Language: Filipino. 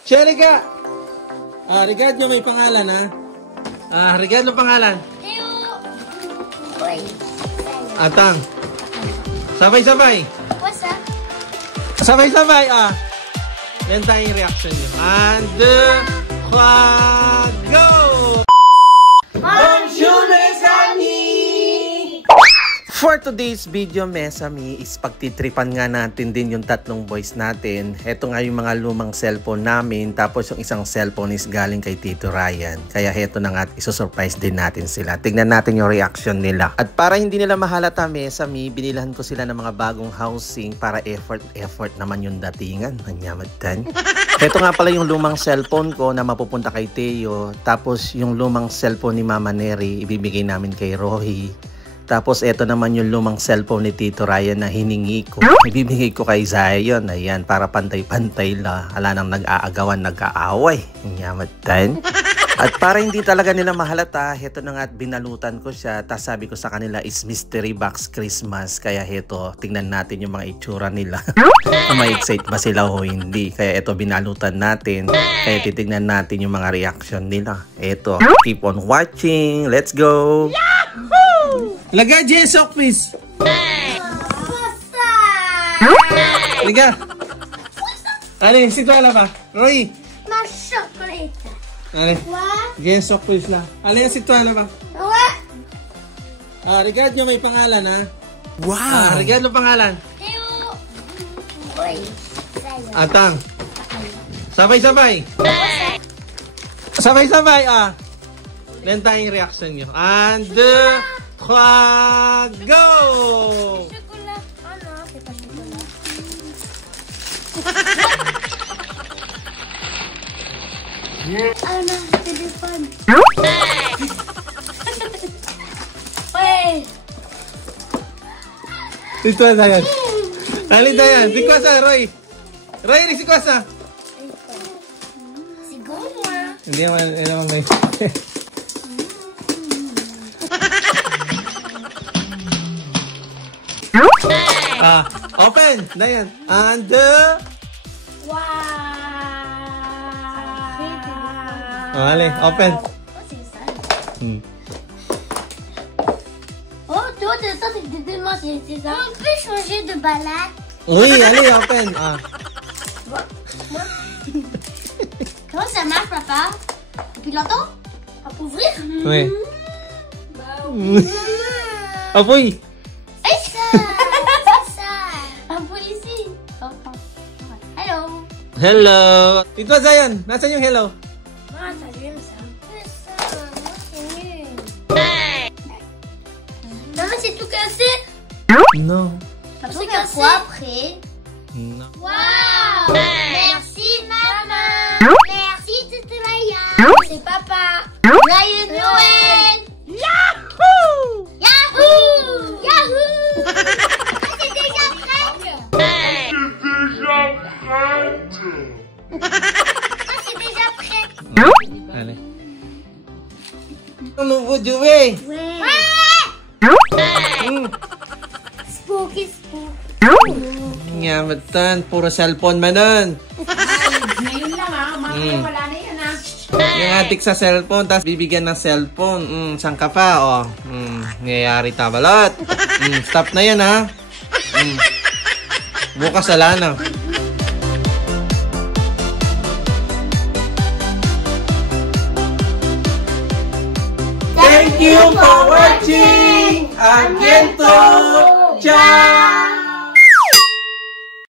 Sherika! Regard nyo may pangalan, ha? Regard nyo pangalan. Atang. Sabay-sabay. What's up? Sabay-sabay, Yan tayo yung reaction nyo. And, go! Bonjour, mes amis! For today's video, Mesami, is pagtitripan nga natin din yung tatlong boys natin. Heto nga yung mga lumang cellphone namin, tapos yung isang cellphone is galing kay Tito Ryan. Kaya heto na nga, isusurprise din natin sila. Tignan natin yung reaction nila. At para hindi nila mahalata, Mesami, binilahan ko sila ng mga bagong housing para effort naman yung datingan. Nanyamadtan. Heto nga pala yung lumang cellphone ko na mapupunta kay Teo. Tapos yung lumang cellphone ni Mama Neri, ibibigay namin kay Rohi. Tapos eto naman yung lumang cellphone ni Tito Ryan na hiningi ko. Ibibigay ko kay Zion. Ayan, para pantay-pantay la. Ala nang nag-aagawan, nag-aaway. Nyamatan. At para hindi talaga nila mahalata, heto na nga at binalutan ko siya. Tapos sabi ko sa kanila is mystery box Christmas. Kaya heto, tingnan natin yung mga itsura nila. Ma-excite ba sila o hindi? Kaya eto, binalutan natin. Kaya titignan natin yung mga reaction nila. Eto, keep on watching. Let's go! Lagay Jesok, please. Liga. Ano, si Tuala pa? Roy. Ma chocolate. Ano? Jesok, please lang. Ano yung si Tuala pa? Regard nyo may pangalan, ha? Wow! Regard nyo pangalan. Atang. Sabay-sabay. Sabay-sabay, Then tayo yung reaction nyo. And, go! Chocolate. Ano? Kita chocolate. Ano? Telephone. Wait. Ito na yan. Halita yan. Sikwasa, Roy. Roy, sikwasa. Siguro. Hindi naman may... Open! Na yan. And, Wow! Ali, open. What's inside? Oh, toi, ça, c'est que des machines, c'est ça? On peut changer de balade? Oui, allez, open. Comment ça marche, papa? Depuis longtemps? On peut ouvrir? Oui. Bah oui. Apoy! Et ça! C'est ça! On peut ici. Hello! Hello! Tito Zion, nasaan yung hello? Ah, ça, j'aime ça. C'est ça. Moi, c'est nul. Maman, c'est tout cassé? No. C'est cassé quoi après? No. Wow! Merci, maman! Merci, Tito Ryan! C'est papa! Joyeux Noël! Yahoo! Yahoo! Yahoo! Ah, c'est déjà prêt? Ah, c'est déjà prêt! Allez. Ang nouveau jouet! Spooky, spooky. Nyamatan, puro cellphone man nun. Ngayon lang mamaya wala na yan Yung adik sa cellphone, tapos bibigyan ng cellphone. Saan ka pa, nangyayari tabalot. Stop na yan, ha? Bukas ala na. Thank you for watching! Agento!